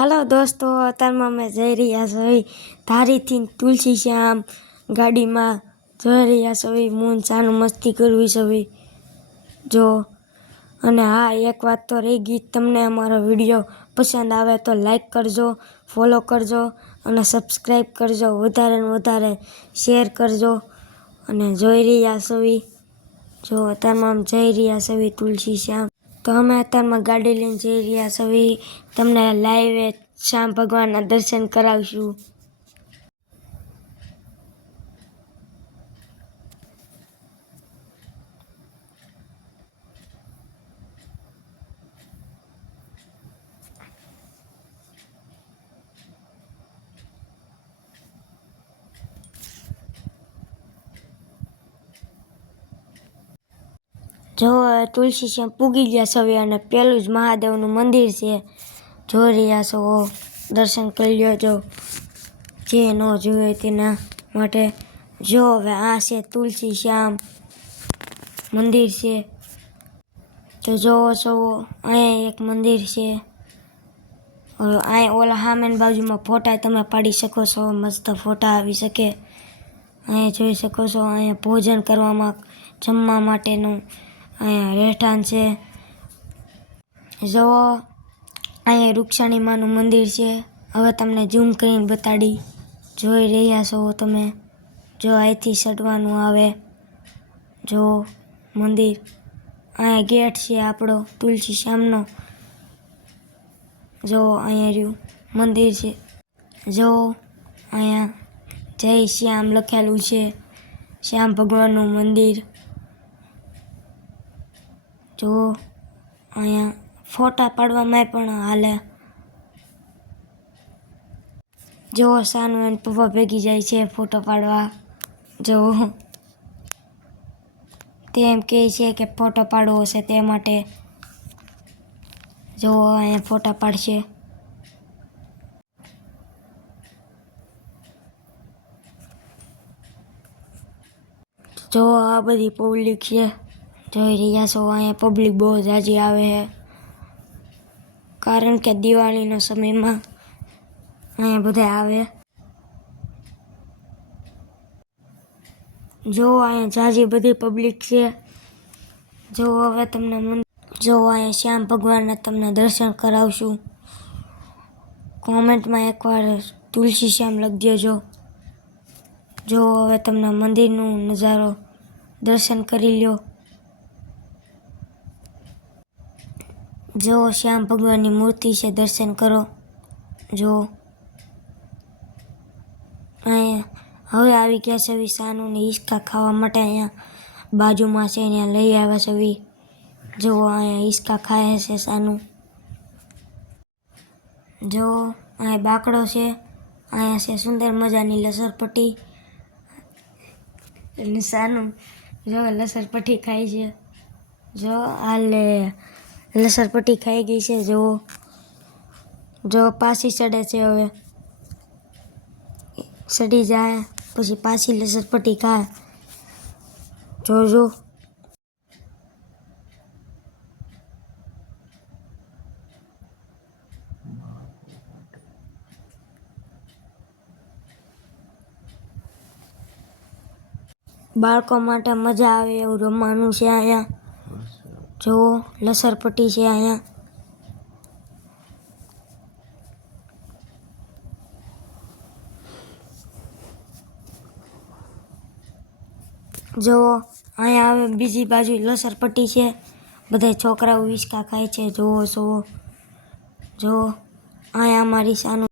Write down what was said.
Hello दोस्तों, अतारमा में जई रह्या छवी धारीथी तुलसी श्याम गाड़ी में जई रह्या छवी मून चानू मस्ती करवी छवी जो। अने हाँ, एक बात तो रही गई, तमने अमारो विडियो पसंद आवे तो लाइक करजो, फॉलो करजो अने सब्सक्राइब करजो, वधारे ने वधारे शेर करजो। अने जोई रह्या छवी जो अतारमा में जई रह्या छवी तुलसी श्याम। तो અમે અત્યારમાં ગાડી લઈને જઈ રહ્યા છીએ, તમને લાઈવ શ્યામ ભગવાનના દર્શન કરાવશું। जो तुलसी श्याम पूगी गया छवे अने पेलुं ज महादेवनुं मंदिर छे, जोई रह्या छो। दर्शन करी ल्यो जो जे न जोए तेना माटे। जो हवे आ छे तुलसी श्याम मंदिर छे, तो जोवो छो अहीं एक मंदिर छे। अहीं ओला सामेनी बाजुमां फोटा तमे पाड़ी शको छो, मस्त फोटा आवी शके। अहीं जोई शको छो अहीं भोजन करवामां जमवा माटेनुं अहीं રહેઠાણ छे। जो अहीं रुक्षाणी मानुं मंदिर छे, हवे तमने झूम करीने बताड़ी। जोई रह्या छो तमे जो અહીંથી चढ़वानुं आवे जो मंदिर। अहीं गेट छे आपणो तुलसी श्यामनो। जो अहीं रह्युं मंदिर छे, जो अहीं जय श्याम लखेलुं छे, श्याम भगवाननुं मंदिर। जो अहीं फोटा पाडवामांय पण हाले। जो सानू एन पप्पा भेगी जाय छे फोटो पाडवा। जो ते एम कहे छे के फोटो पाडवो छे ते माटे। जो अहीं फोटा पाडशे। जो आ बधी पब्लिक छे, जोई रह्या छो अहीं पब्लिक बहुत जाजी आवे है, कारण के दिवाळीना समयमां अहीं बधाय आवे। जो अहीं जाजी बधी पब्लिक छे। जो हवे तमने जो अहीं श्याम भगवानना तमने दर्शन करावशुं। कॉमेंट में एक बार तुलसी श्याम लख देजो। जो हवे तमने मंदिरनुं नजारो दर्शन करी ल्यो। जो श्याम भगवाननी मूर्ति छे दर्शन करो। जो अहीं हवे आवी गया छे सानूने हिसका खावा माटे। अहीं बाजुमां छे त्यां लई आव्या छे। जो अहीं हिसका खाए छे सानू। जो अहीं बाकड़ो छे, अहीं छे सुंदर मजानी लसरपट्टी अने सानू जो लसरपट्टी खाय छे। जो आले लसरपट्टी खाई गई छे। जो पाછી चढ़े छे, हवे चढ़ी जाए पछी पाછી लसरपट्टी खाए। जो बाळको माटे मजा आवे एवुं रमवानुं छे अहींया। जो लसरपट्टी छे अहींया। जो अहींया हवे बीजी बाजु लसरपट्टी छे, बधाय छोकराओ हिसका खाय छे। जोवो छो जो अहींया अमारी सानू